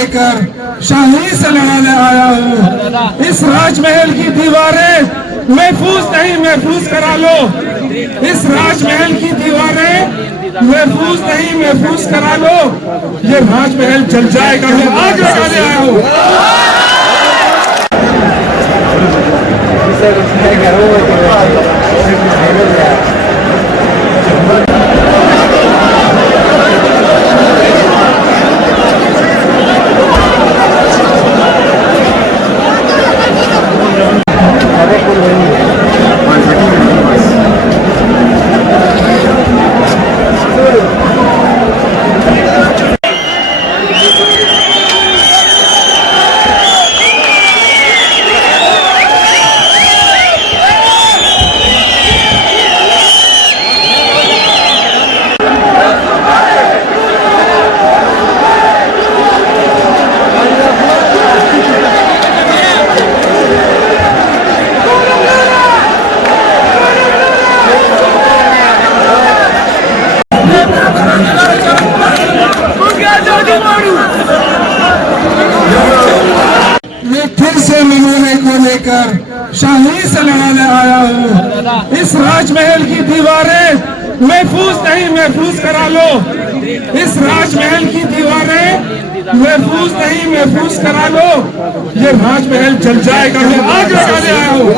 लेकर शाही से लड़ाने आया हूँ। इस राजमहल की दीवारें महफूज नहीं महफूज करा लो। इस राजमहल की दीवारें महफूज नहीं महफूज करा लो। ये राजमहल जल जाएगा, मैं आग लगाने आया हूँ। मैं फिर से नमूने को लेकर शाही से लड़ाने आया हूँ। इस राजमहल की दीवारें महफूज नहीं महफूज करा लो। इस राजमहल की दीवारें महफूज नहीं महफूज करा लो। ये राजमहल जल जाएगा, मैं आग लगाने आया हूँ।